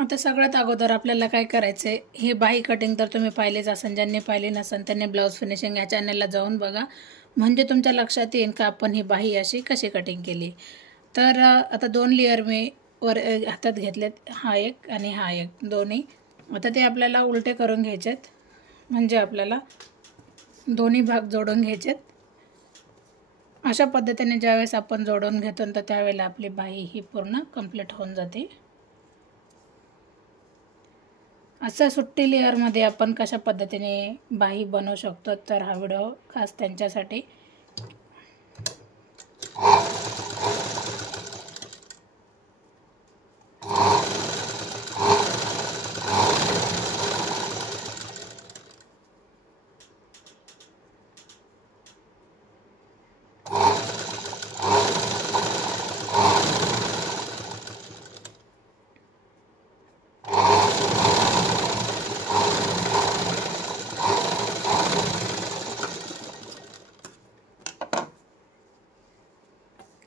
आता सगळ्यात अगोदर आपल्याला काय करायचं आहे, ही बाही कटिंग तर तुम्ही पाहिलेच असेल. ज्यांनी पाहिली नसेल त्यांनी ब्लाऊज फिनिशिंग या चॅनलला जाऊन बघा, म्हणजे तुमच्या लक्षात येईल का आपण ही बाही अशी कशी कटिंग केली. तर आता 2 लेअर मी हातात घेतलेत, हा एक आणि हा एक दोन्ही. आता ते आपल्याला उलटे करून घ्यायचेत, म्हणजे आपल्याला दोन्ही भाग जोडून घ्यायचेत. अशा पद्धतीने ज्यावेळेस आपण जोडून घेतो तर त्यावेळेला आपली बाही ही पूर्ण कंप्लीट होऊन जाते. असं सुट्टी लेअरमध्ये आपण कशा पद्धतीने बाही बनवू शकतो, तर हा व्हिडिओ खास त्यांच्यासाठी.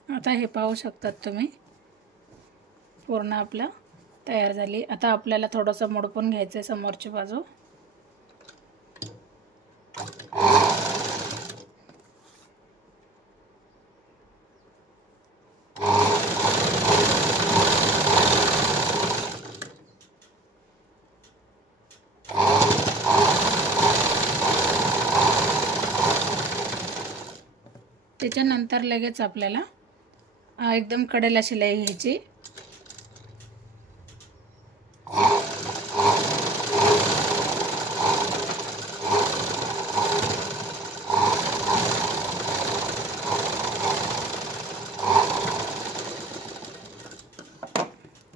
आता हे पाहू शकतात तुम्ही, पूर्ण आपलं तयार झाली. आता आपल्याला थोडंसं मोडपून घ्यायचं आहे समोरची बाजू. त्याच्यानंतर लगेच आपल्याला एकदम कडेला शिलाई घ्यायची.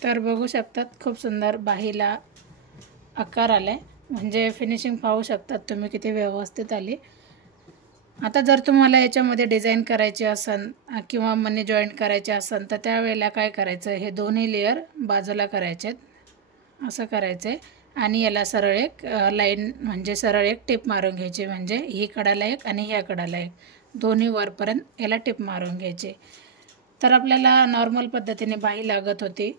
तर बघू शकतात खूप सुंदर बाहीला आकार आलाय, म्हणजे फिनिशिंग पाहू शकतात तुम्ही किती व्यवस्थित आली. आता जर तुम्हाला याच्यामध्ये डिझाईन करायची असेल किंवा मनी जॉईंट करायचे असेल तर त्यावेळेला काय करायचं, हे दोन्ही लेअर बाजूला करायचे, असं करायचं आहे. आणि याला सरळ एक लाईन म्हणजे सरळ एक टिप मारून घ्यायची, म्हणजे ही कडाला एक आणि ह्या कडाला एक, दोन्ही वरपर्यंत याला टिप मारून घ्यायची. तर आपल्याला नॉर्मल पद्धतीने बाही लागत होती,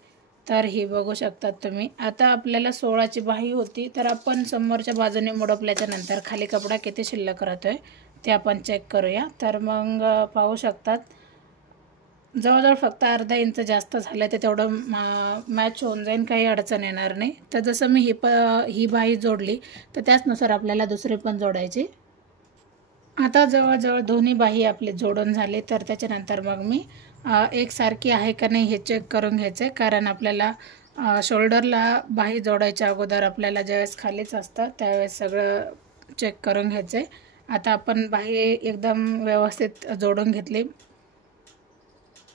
तर ही बघू शकतात तुम्ही. आता आपल्याला 16ची बाही होती, तर आपण समोरच्या बाजूने मोडपल्याच्या नंतर खाली कपडा किती शिल्लक राहतोय ते आपण चेक करूया. तर मग पाहू शकतात जवळजवळ फक्त अर्धा इंच जास्त झालं तर तेवढं मॅच होऊन जाईल, काही अडचण येणार नाही. तर जसं मी ही बाही जोडली तर त्याचनुसार आपल्याला दुसरी पण जोडायची. आता जवळजवळ दोन्ही बाही आपले जोडून झाले, तर त्याच्यानंतर मग मी एकसारखी आहे का नाही हे चेक करून घ्यायचं आहे. कारण आपल्याला शोल्डरला बाही जोडायच्या अगोदर आपल्याला ज्यावेळेस खालीच असतं त्यावेळेस सगळं चेक करून घ्यायचं आहे. आता आपण बाही एकदम व्यवस्थित जोडून घेतली.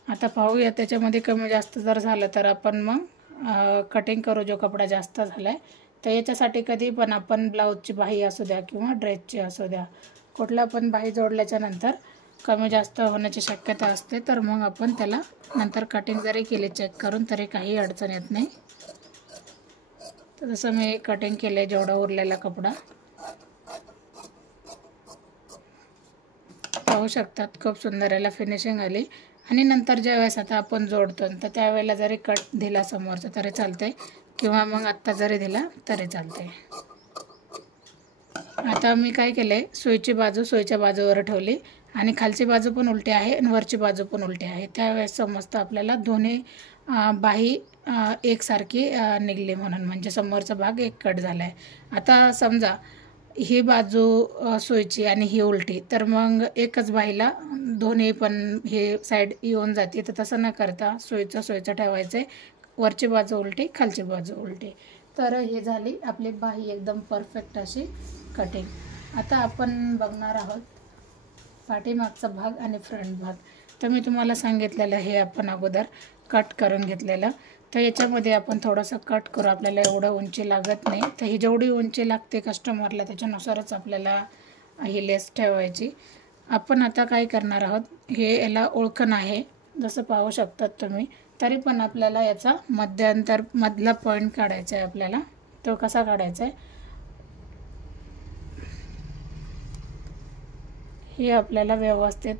आता पाहूया त्याच्यामध्ये कमी जास्त जर झालं तर आपण मग कटिंग करू, जो कपडा जास्त झाला आहे. तर याच्यासाठी कधी पण आपण ब्लाऊजची बाही असू द्या किंवा ड्रेसची असू द्या, कुठला पण बाही जोडल्याच्या नंतर कमी जास्त होण्याची शक्यता असते, तर मग आपण त्याला नंतर कटिंग जरी केले चेक करून तरी काही अडचण येत नाही. तर जसं मी कटिंग केले जेवढा उरलेला कपडा पाहू शकतात, खूप सुंदर याला फिनिशिंग आली. आणि नंतर ज्यावेळेस आता आपण जोडतो तर त्यावेळेला जरी कट दिला समोरचा तरी चालते किंवा मग आत्ता जरी दिला तरी चालते. आता मी काय केले, सुईची बाजू सुईच्या बाजूवर ठेवली आणि खालची बाजू पण उलटी आहे आणि वरची बाजू पण उलटी आहे. त्यावेळेस समजतं आपल्याला दोन्ही बाही एकसारखी निघली म्हणून, म्हणजे समोरचा भाग एक कट झाला आहे. आता समजा ही बाजू सुईची आणि ही उलटी, तर मग एकच बाहीला दोन्ही पण हे साईड येऊन जाते. तर तसं न करता सुईचं ठेवायचं आहे, वरची बाजू उलटी खालची बाजू उलटी. तर हे झाली आपली बाही एकदम परफेक्ट अशी कटिंग. आता आपण बघणार आहोत पाठीमागचा भाग आणि फ्रंट भाग. तर मी तुम्हाला सांगितलेलं हे आपण अगोदर कट करून घेतलेलं. तर याच्यामध्ये आपण थोडंसं कट करू, आपल्याला एवढं उंची लागत नाही. तर ही जेवढी उंची लागते कस्टमरला त्याच्यानुसारच आपल्याला ही लेस ठेवायची. आपण आता काय करणार आहोत, हे याला ओळखण आहे जसं पाहू शकतात तुम्ही, तरी पण आपल्याला याचा मध्यांतर मधला पॉईंट काढायचा आहे. आपल्याला तो कसा काढायचा आहे हे आपल्याला व्यवस्थित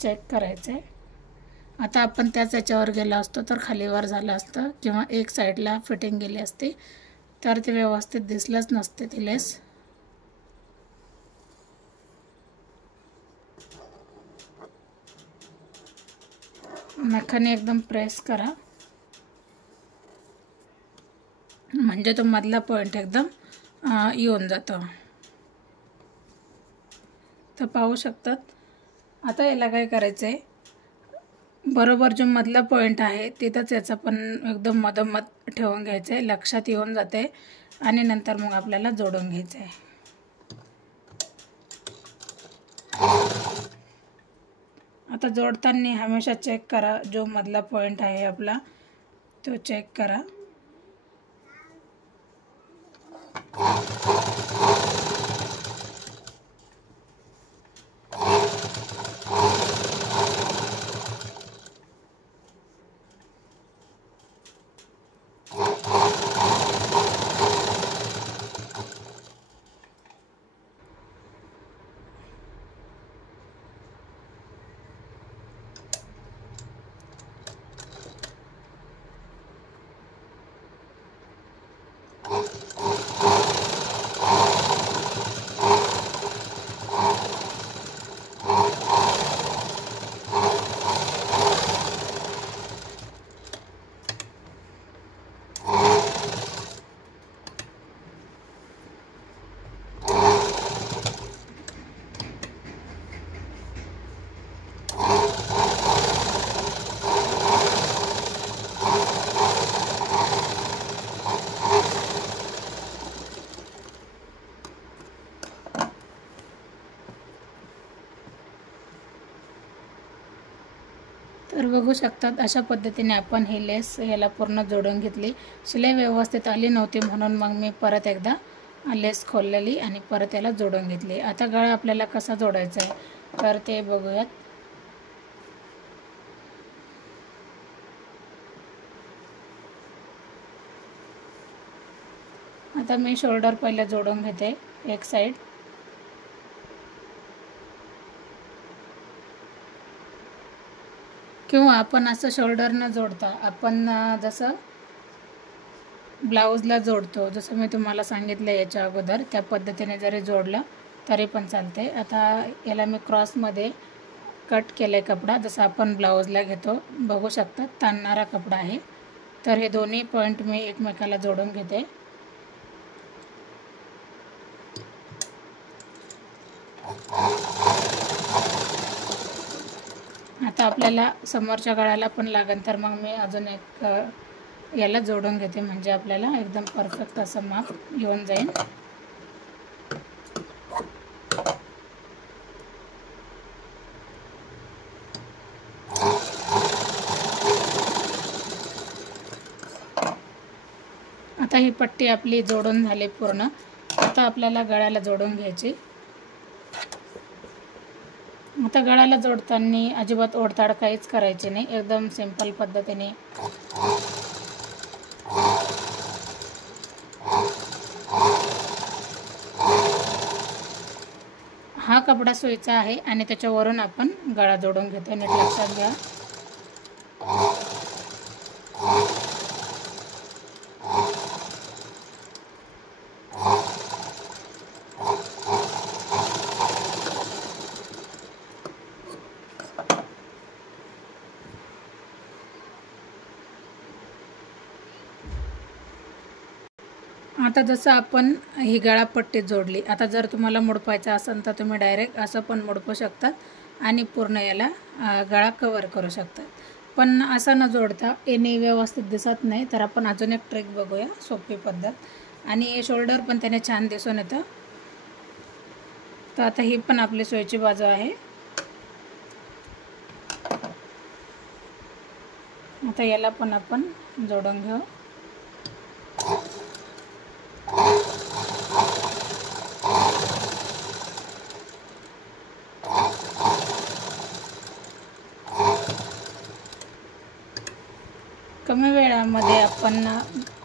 चेक करायचं आहे. आता आपण त्याच याच्यावर गेलो असतो तर खालीवर झालं असतं किंवा एक साईडला फिटिंग गेली असती तर ते व्यवस्थित दिसलंच नसते ती लेस. नखाने एकदम प्रेस करा म्हणजे तो मधला पॉईंट एकदम येऊन जातो. तर पाहू शकतात. आता याला काय करायचं आहे, बरोबर जो मधला पॉईंट आहे तिथंच याचा पण एकदम मधोमध ठेवून घ्यायचं आहे, लक्षात येऊन जाते आणि नंतर मग आपल्याला जोडून घ्यायचं आहे. आता जोडताना हमेशा चेक करा, जो मधला पॉईंट आहे आपला तो चेक करा. तर बघू शकतात अशा पद्धतीने आपण ही लेस याला पूर्ण जोडून घेतली. शिलाई व्यवस्थित आली नव्हती म्हणून मग मी परत एकदा लेस खोललेली आणि परत याला जोडून घेतली. आता गळा आपल्याला कसा जोडायचा आहे तर ते बघूयात. आता मी शोल्डर पहिले जोडून घेते एक साईड. किंवा आपण असं शोल्डर न जोडता आपण जसं ब्लाऊजला जोडतो, जसं मी तुम्हाला सांगितलं याच्या अगोदर, त्या पद्धतीने जरी जोडलं तरी पण चालते. आता याला मी क्रॉसमध्ये कट केलं आहे कपडा, जसं आपण ब्लाऊजला घेतो. बघू शकता ताणणारा कपडा आहे. तर हे दोन्ही पॉईंट मी एकमेकाला जोडून घेते. आता आपल्याला समोरच्या गळ्याला पण लागेल तर मग मी अजून एक याला जोडून घेते म्हणजे आपल्याला एकदम परफेक्ट असं माप येऊन जाईल. आता ही पट्टी आपली जोडून झाली पूर्ण. आता आपल्याला गळ्याला जोडून घ्यायची. आता गळ्याला जोडताना अजिबात ओढताड काहीच करायची नाही, एकदम सिंपल पद्धतीने हा कपडा सोयीचा आहे आणि त्याच्यावरून आपण गळा जोडून घेतो. नीट लक्षात घ्या. आता जसं आपण ही गळापट्टी जोडली, आता जर तुम्हाला मोडपायचं असेल तर तुम्ही डायरेक्ट असं पण मोडपू शकतात आणि पूर्ण याला गळा कवर करू शकतात. पण असं न जोडता याने व्यवस्थित दिसत नाही. तर आपण अजून एक ट्रिक बघूया, सोपी पद्धत, आणि शोल्डर पण त्याने छान दिसून येतं. तर आता ही पण आपली सोयीची बाजू आहे. आता याला पण आपण जोडून घेऊ. कमी वेळामध्ये आपण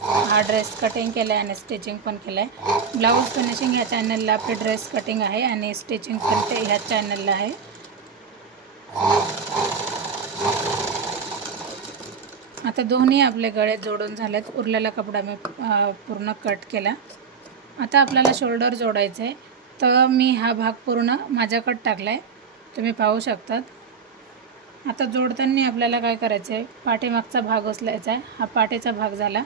हा ड्रेस कटिंग केला आहे आणि स्टिचिंग पण केलं आहे. ब्लाऊज फिनिशिंग ह्या चॅनलला आपली ड्रेस कटिंग आहे आणि स्टिचिंग पण ह्या चॅनलला आहे. आता दोन्ही आपले गळे जोडून झालेत. उरलेला कपडा मी पूर्ण कट केला. आता आपल्याला शोल्डर जोडायचं आहे, तर मी हा भाग पूर्ण माझ्याकडे टाकला आहे, तुम्ही पाहू शकतात. आता जोडताना आपल्याला काय करायचं आहे, पाठीमागचा भाग उचलायचा आहे. हा पाठीचा भाग झाला.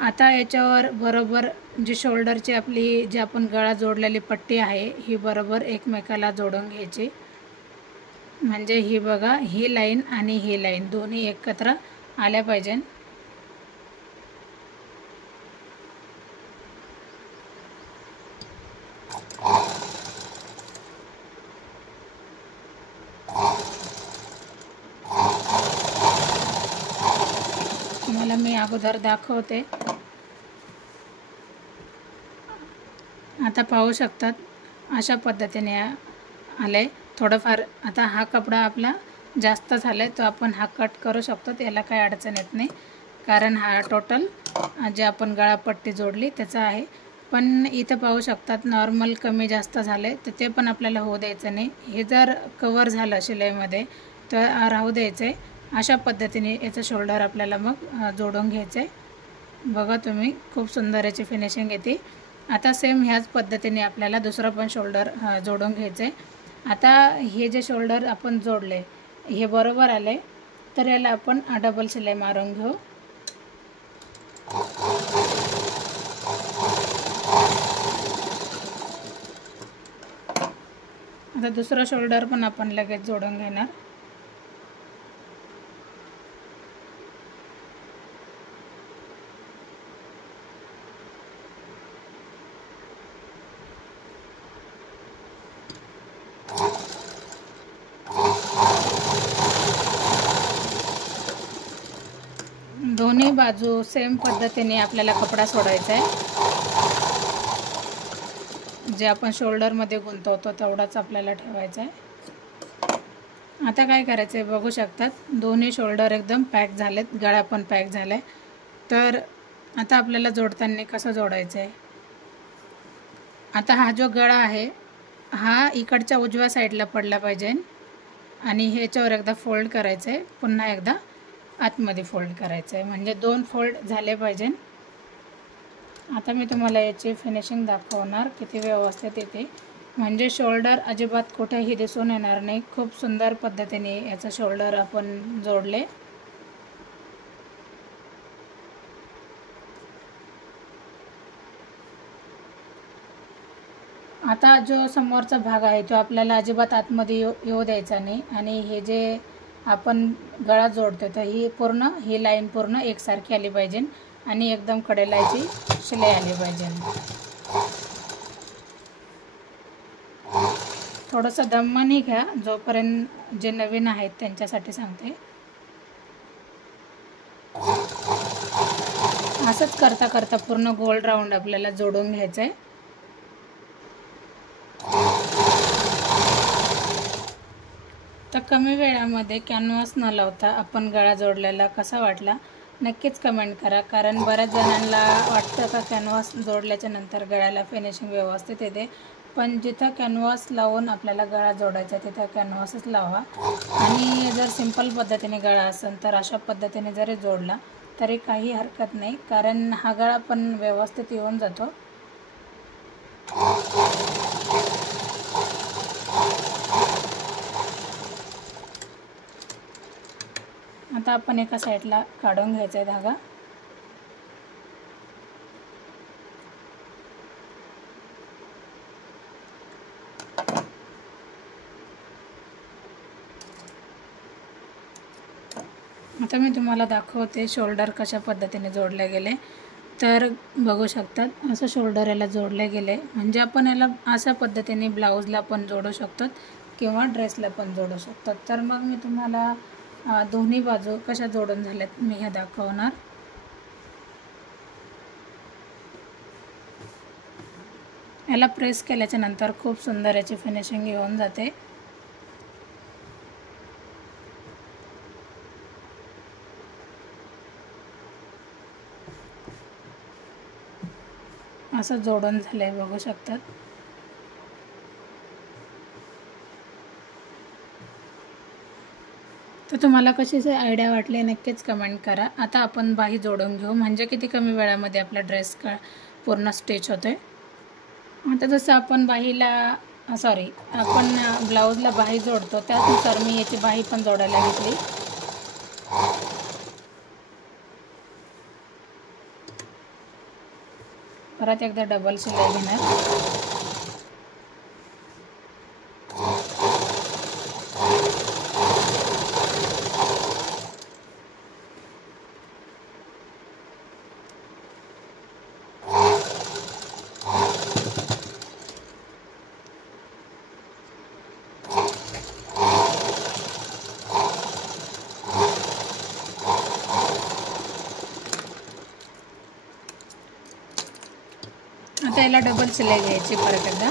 आता याच्यावर बरोबर जी शोल्डरची आपली जी आपण गळा जोडलेली पट्टी आहे, ही बरोबर एकमेकाला जोडून घ्यायची. म्हणजे ही बघा, ही लाईन आणि ही लाईन दोन्ही एकत्र आल्या पाहिजे. तुम्हाला मी अगोदर दाखवते. आता पाहू शकतात अशा पद्धतीने आले. थोडंफार आता हा कपडा आपला जास्त झाला आहे, तो आपण हा कट करू शकतो. याला काही अडचण येत नाही, कारण हा टोटल जे आपण गळापट्टी जोडली त्याचा आहे. पण इथं पाहू शकतात नॉर्मल कमी जास्त झालं आहे, तर ते पण आपल्याला होऊ द्यायचं नाही. हे जर कवर झालं शिलाईमध्ये तर राहू द्यायचं आहे. अशा पद्धतीने याचं शोल्डर आपल्याला मग जोडून घ्यायचं आहे. बघा तुम्ही, खूप सुंदर याची फिनिशिंग येते. आता सेम ह्याच पद्धतीने आपल्याला दुसरं पण शोल्डर जोडून घ्यायचं आहे. आता हे जे शोल्डर आपण जोडले हे बरोबर आले, तर याला आपण डबल शिलाई मारून घेऊ. आता दुसरं शोल्डर पण आपण लगेच जोडून घेणार. दोन्ही बाजू सेम पद्धतीने आपल्याला कपडा सोडायचा आहे. जे आपण शोल्डरमध्ये गुंतवतो तेवढाच आपल्याला ठेवायचा आहे. आता काय करायचं आहे बघू शकतात, दोन्ही शोल्डर एकदम पॅक झालेत, गळा पण पॅक झाला आहे. तर आता आपल्याला जोडताना कसं जोडायचं आहे. आता हा जो गळा आहे हा इकडच्या उजव्या साईडला पडला पाहिजे आणि ह्याच्यावर एकदा फोल्ड करायचं आहे, पुन्हा एकदा आतमध्ये फोल्ड करायचं आहे, म्हणजे 2 फोल्ड झाले पाहिजे. आता मी तुम्हाला याची फिनिशिंग दाखवणार किती व्यवस्थित येते. म्हणजे शोल्डर अजिबात कुठेही दिसून येणार नाही. खूप सुंदर पद्धतीने याचं शोल्डर आपण जोडले. आता जो समोरचा भाग आहे तो आपल्याला अजिबात आतमध्ये येऊ द्यायचा नाही. आणि हे जे आपण गळा जोडतो तर ही लाईन पूर्ण एकसारखी आली पाहिजे आणि एकदम कडेला याची शिलाई आली पाहिजे. थोडंसं दमाने घ्या, जोपर्यंत जे नवीन आहेत त्यांच्यासाठी सांगते. असंच करता करता पूर्ण गोल राऊंड आपल्याला जोडून घ्यायचं आहे. तर कमी वेळामध्ये कॅनव्हास न लावता आपण गळा जोडलेला कसा वाटला नक्कीच कमेंट करा. कारण बऱ्याच जणांना वाटतं का कॅनव्हास जोडल्याच्या नंतर गळ्याला फिनिशिंग व्यवस्थित येते, पण जिथं कॅनव्हास लावून आपल्याला गळा जोडायचा तिथं कॅनव्हासच लावा. आणि जर सिंपल पद्धतीने गळा असेल तर अशा पद्धतीने जरी जोडला तरी काही हरकत नाही, कारण हा गळा पण व्यवस्थित येऊन जातो. आता आपण एका साईडला काढून घ्यायचा आहे धागा. आता मी तुम्हाला दाखवते शोल्डर कशा पद्धतीने जोडले गेले. तर बघू शकतात असं शोल्डर याला जोडले गेले. म्हणजे आपण याला अशा पद्धतीने ब्लाऊजला पण जोडू शकतो किंवा ड्रेसला पण जोडू शकतात. तर मग मी तुम्हाला दोन्ही बाजू कशा जोडून झाल्यात मी हे दाखवणार. याला प्रेस केल्याच्या नंतर खूप सुंदर याची फिनिशिंग येऊन जाते. असं जोडून झालंय बघू शकतात. तर तुम्हाला कशी आयडिया वाटली नक्कीच कमेंट करा. आता आपण बाही जोडून घेऊ, म्हणजे किती कमी वेळामध्ये आपला ड्रेस पूर्ण स्टिच होतो आहे. आता जसं आपण आपण ब्लाऊजला बाही जोडतो त्यानुसार मी याची बाही पण जोडायला घेतली. परत एकदा डबल शिलाई घेणार. आता याला डबल शिलाई घ्यायची परत एकदा.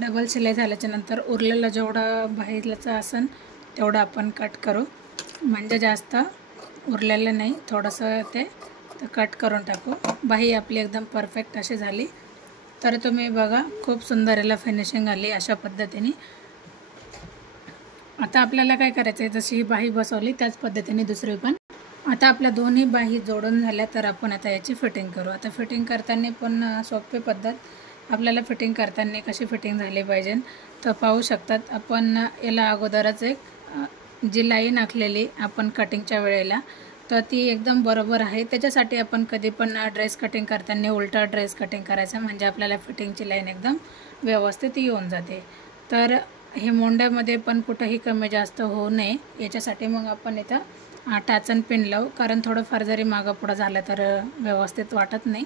डबल शिलाई झाल्याच्या नंतर उरलेला जेवढा बाहीलाचा असन तेवढा आपण कट करू, म्हणजे जास्त उरलेलं नाही, थोडंसं ते तर कट करून टाकू. बाही आपली एकदम परफेक्ट अशी झाली. तर तुम्ही बघा खूप सुंदर याला फिनिशिंग आली अशा पद्धतीने. आता आपल्याला काय करायचं आहे, जशी ही बाही बसवली त्याच पद्धतीने दुसरी पण. आता आपल्या दोन्ही बाही जोडून झाल्या तर आपण आता याची फिटिंग करू. आता फिटिंग करताना पण सोपी पद्धत, आपल्याला फिटिंग करताना कशी फिटिंग झाली पाहिजे तर पाहू शकतात. आपण याला अगोदरच एक जी लाईन आखलेली आपण कटिंगच्या वेळेला तर ती एकदम बरोबर आहे. त्याच्यासाठी आपण कधी पण ड्रेस कटिंग करताना उलटा ड्रेस कटिंग करायचा, म्हणजे आपल्याला फिटिंगची लाईन एकदम व्यवस्थित येऊन जाते. तर हे मोंड्यामध्ये पण कुठंही कमी जास्त होऊ नये याच्यासाठी मग आपण इथं टाचन पिन लावू, कारण थोडंफार जरी मागं पुढं झालं तर व्यवस्थित वाटत नाही.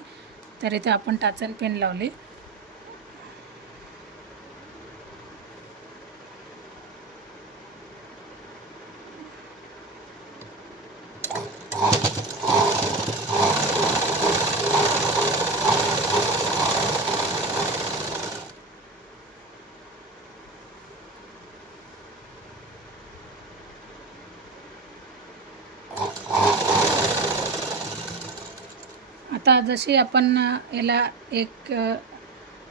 तर इथं आपण टाचन पिन लावली. आता जशी आपण याला एक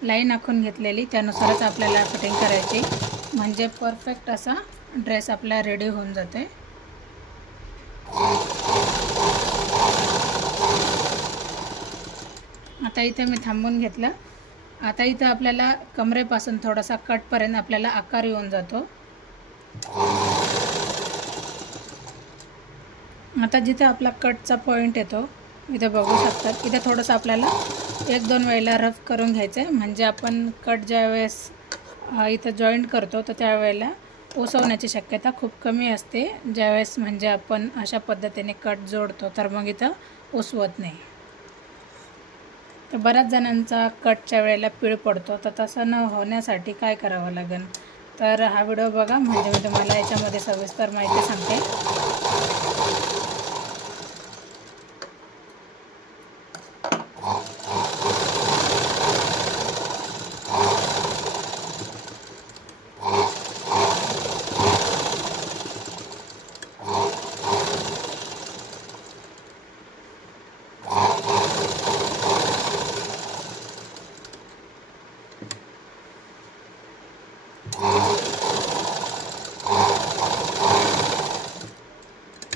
लाईन आखून घेतलेली त्यानुसारच आपल्याला फिटिंग करायची, म्हणजे परफेक्ट असा ड्रेस आपला रेडी होऊन जाते. आता इथे मी थांबून घेतलं. आता इथं आपल्याला कमरेपासून थोडासा कटपर्यंत आपल्याला आकार येऊन जातो. आता जिथे आपला कटचा पॉईंट येतो इथं बघू शकतात, इथं थोडंसं आपल्याला 1-2 वेळेला रफ करून घ्यायचं आहे, म्हणजे आपण कट ज्यावेळेस इथं जॉईंट करतो तर त्यावेळेला उसवण्याची शक्यता खूप कमी असते. ज्यावेळेस म्हणजे आपण अशा पद्धतीने कट जोडतो तर मग इथं उसवत नाही. तर बऱ्याच जणांचा कटच्या वेळेला पीळ पडतो, तर तसं न होण्यासाठी काय करावं लागेल तर हा व्हिडिओ बघा, म्हणजे मी तुम्हाला याच्यामध्ये सविस्तर माहिती सांगते.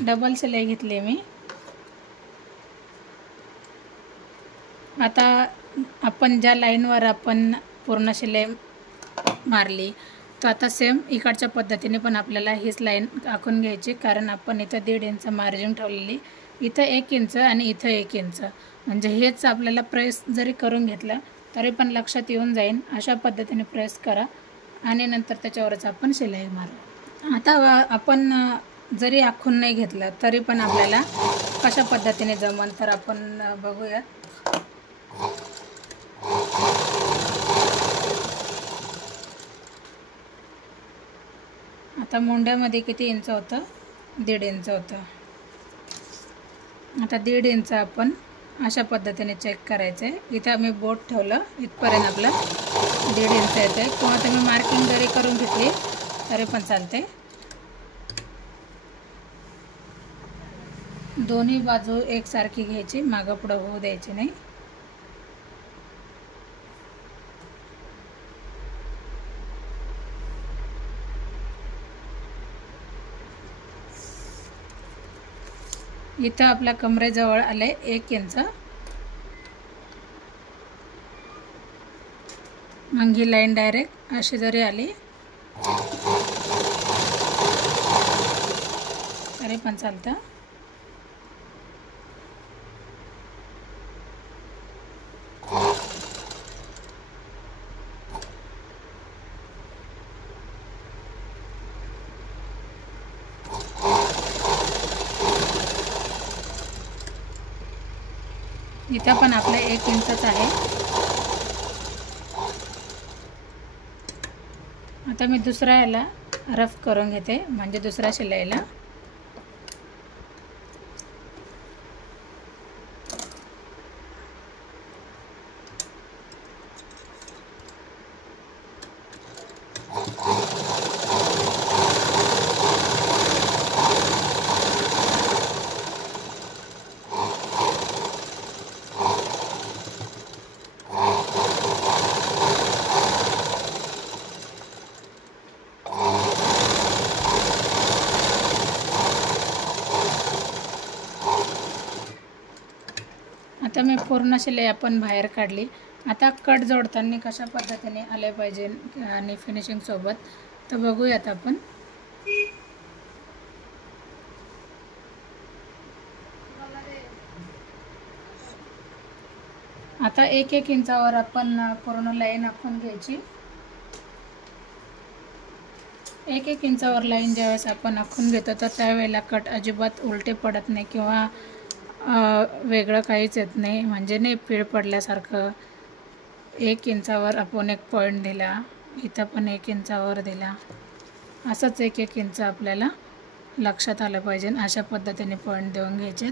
डबल शिलाई घेतली मी. आता आपण ज्या लाईनवर आपण पूर्ण शिलाई मारली तर आता सेम इकडच्या पद्धतीने पण आपल्याला हीच लाईन आखून घ्यायची, कारण आपण इथं 1.5 इंच मार्जिन ठेवलेली, इथं 1 इंच आणि इथं 1 इंच, म्हणजे हेच आपल्याला प्रेस जरी करून घेतलं तरी पण लक्षात येऊन जाईल. अशा पद्धतीने प्रेस करा आणि नंतर त्याच्यावरच आपण शिलाई मारू. आता आपण जरी आखून नाही घेतलं तरी पण आपल्याला कशा पद्धतीने जमन तर आपण बघूया. आता मोंड्यामध्ये किती इंच होतं, 1.5 इंच होतं. आता 1.5 इंच आपण अशा पद्धतीने चेक करायचं आहे. इथं आम्ही बोट ठेवलं, इथपर्यंत आपलं 1.5 इंच येते, किंवा तुम्ही मार्किंग जरी करून घेतली तरी पण चालते. दोन्ही बाजू एकसारखी घ्यायची, मागं पुढं होऊ द्यायची नाही. इथं आपल्या कमरेजवळ आले 1 इंच. मग ही लाईन डायरेक्ट अशी जरी आली तरी पण चालतं. इथं पण आपलं 1 इंचच आहे. आता मी दुसऱ्या याला रफ करून घेते, म्हणजे दुसऱ्या शिलाईला. आता मी पूर्ण शिलाई आपण बाहेर काढली. आता कट जोडताना कशा पद्धतीने आले पाहिजे आणि फिनिशिंग सोबत तर बघूयात आपण. आता 1-1 इंचावर आपण पूर्ण लाईन आखून घ्यायची. 1-1 इंचावर लाईन ज्यावेळेस आपण आखून घेतो तर त्यावेळेला कट अजिबात उलटे पडत नाही किंवा वेगळं काहीच येत नाही, म्हणजे नाही पीळ पडल्यासारखं. 1 इंचावर आपण एक पॉईंट दिला, इथं पण 1 इंचावर दिला. असंच 1-1 इंच आपल्याला लक्षात आलं पाहिजे. अशा पद्धतीने पॉईंट देऊन घ्यायचे.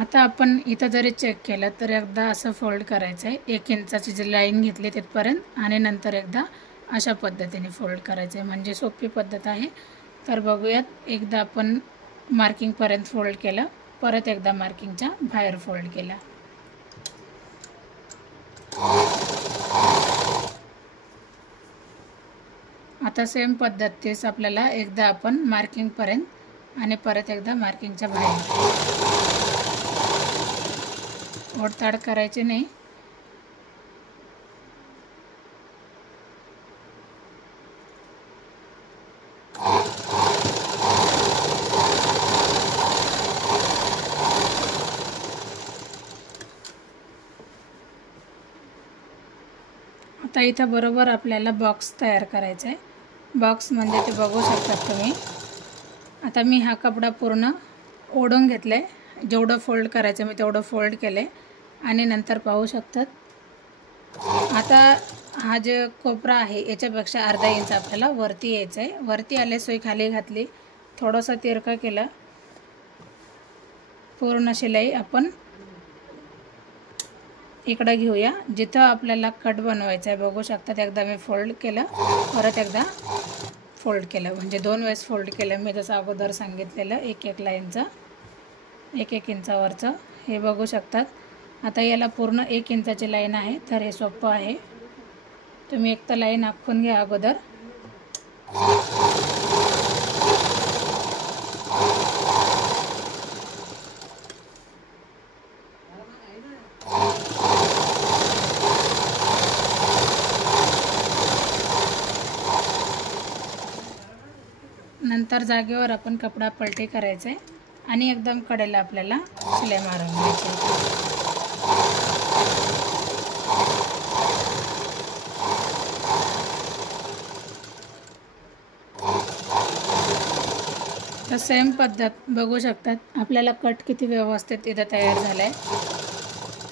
आता आपण इथं जरी चेक केलं तर एकदा असं फोल्ड करायचं आहे. 1 इंचाची जी लाईन घेतली तिथपर्यंत आणि नंतर एकदा अशा पद्धतीने फोल्ड करायचं आहे, म्हणजे सोपी पद्धत आहे. तर बघूयात. एकदा आपण मार्किंगपर्यंत फोल्ड केलं, परत एकदा मार्किंगच्या बाहेर फोल्ड केला. आता सेम पद्धतीस आपल्याला एकदा आपण मार्किंगपर्यंत आणि परत एकदा मार्किंगच्या बाहेर. ओढताड करायची नाही. आता इथं बरोबर आपल्याला बॉक्स तयार करायचा आहे. बॉक्स म्हणजे ते बघू शकतात तुम्ही. आता मी हा कपडा पूर्ण ओढून घेतला आहे. जेवढं फोल्ड करायचं मी तेवढं फोल्ड केलं आहे आणि नंतर पाहू शकतात. आता हा जे कोपरा आहे याच्यापेक्षा अर्धा इंच आपल्याला वरती यायचं आहे. वरती आले, सुई खाली घातली, थोडंसं तिरकं केलं, पूर्ण शिलाई आपण इकडं घेऊया जिथं आपल्याला कट बनवायचा आहे. बघू शकतात. एकदा मी फोल्ड केलं, परत एकदा फोल्ड केलं, म्हणजे 2 वेळेस फोल्ड केलं मी, जसं अगोदर सांगितलेलं 1-1 लाईनचं 1-1 इंचावरचं. हे बघू शकतात. आता याला पूर्ण 1 इंचाची लाईन आहे, तर हे सोपं आहे. तुम्ही एक तर लाईन आखून घ्या अगोदर. नंतर जागेवर आपण कपडा पलटी करायचा आहे आणि एकदम कडेला आपल्याला शिलाई मारून घ्यायची. तर सेम पद्धत बघू शकतात. आपल्याला कट किती व्यवस्थित इथं तयार झाला आहे.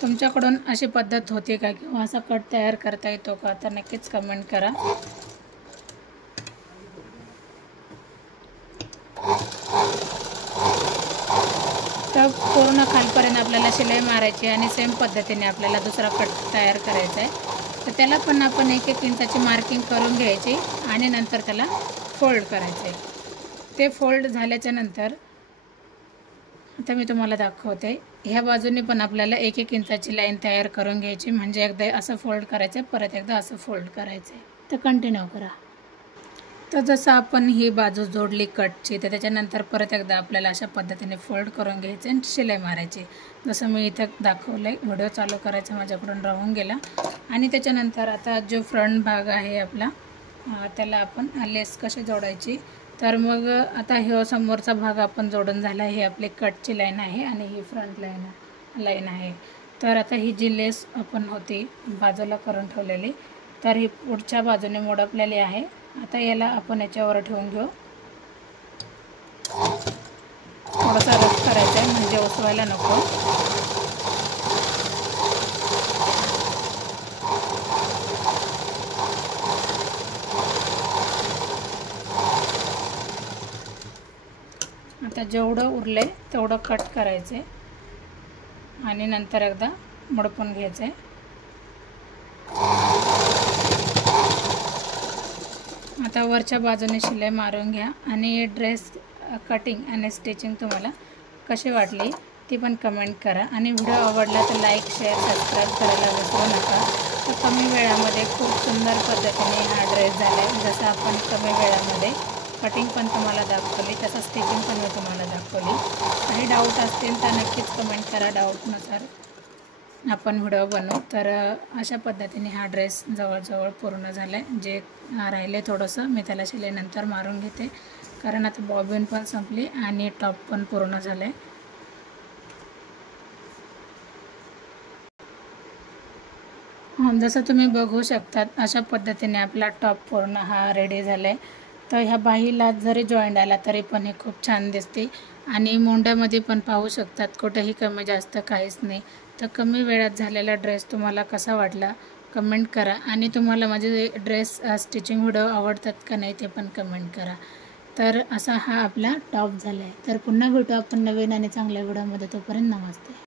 तुमच्याकडून अशी पद्धत होते का किंवा असा कट तयार करता येतो का, तर नक्कीच कमेंट करा. तर पूर्ण खालपर्यंत आपल्याला शिलाई मारायची आणि सेम पद्धतीने आपल्याला दुसरा कट तयार करायचा आहे. तर त्याला पण आपण 1-1 इंचाची मार्किंग करून घ्यायची आणि नंतर त्याला फोल्ड करायचं आहे. ते फोल्ड झाल्याच्या नंतर आता मी तुम्हाला दाखवते. ह्या बाजूने पण आपल्याला 1-1 इंचाची लाईन तयार करून घ्यायची, म्हणजे एकदा असं फोल्ड करायचं, परत एकदा असं फोल्ड करायचं आहे. तर कंटिन्यू करा. तर जसं आपण ही बाजू जोडली कटची, तर त्याच्यानंतर परत एकदा आपल्याला अशा पद्धतीने फोल्ड करून घ्यायचे आणि शिलाई मारायची. जसं मी इथं दाखवलं आहे, व्हिडिओ चालू करायचा माझ्याकडून राहून गेला. आणि त्याच्यानंतर आता जो फ्रंट भाग आहे आपला, त्याला आपण लेस कशी जोडायची, तर मग आता ह्यो समोरचा भाग आपण जोडून झाला. ही आपली कटची लाईन आहे आणि ही फ्रंट लाईन आहे. तर आता ही जी लेस आपण होती बाजूला करून ठेवलेली, तर ही पुढच्या बाजूने मोडपलेली आहे. आता याला आपण याच्यावर ठेवून घेऊ. थोडासा रफ करायचा आहे म्हणजे उसवायला नको. आता जेवढं उरले तेवढं कट करायचे आणि नंतर एकदा मडपून घ्यायचे. आता वरच्या बाजूने शिलाई मारून घ्या आणि ड्रेस कटिंग आणि स्टिचिंग तुम्हाला कशी वाटली ती पण कमेंट करा. आणि व्हिडिओ आवडला तर लाईक, शेअर, सबस्क्राईब करायला विसरू नका. तर कमी वेळामध्ये खूप सुंदर पद्धतीने हा ड्रेस झाला आहे. जसं आपण कमी वेळामध्ये कटिंग पण तुम्हाला दाखवली, तसं स्टिचिंग पण मी तुम्हाला दाखवली. काही डाऊट असतील तर नक्कीच कमेंट करा. डाऊटनुसार आपण व्हिडिओ बनवू. तर अशा पद्धतीने हा ड्रेस जवळजवळ पूर्ण झाला आहे. जे राहिले थोडंसं मी त्याला शिलाईनंतर मारून घेते, कारण आता बॉबिन पण संपली आणि टॉप पण पूर्ण झालं आहे. जसं तुम्ही बघू शकतात अशा पद्धतीने आपला टॉप पूर्ण हा रेडी झाला आहे. तर ह्या बाहीला जरी जॉईंट आला तरी पण हे खूप छान दिसते. आणि मोंड्यामध्ये पण पाहू शकतात कुठेही कमी जास्त काहीच नाही. तर कमी वेळात झालेला ड्रेस तुम्हाला कसा वाटला कमेंट करा. आणि तुम्हाला माझे ड्रेस स्टिचिंग व्हिडिओ आवडतात का नाही ते पण कमेंट करा. तर असा हा आपला टॉप झाला आहे. तर पुन्हा भेटू आपण नवीन आणि चांगल्या व्हिडिओमध्ये. तोपर्यंत नमस्ते.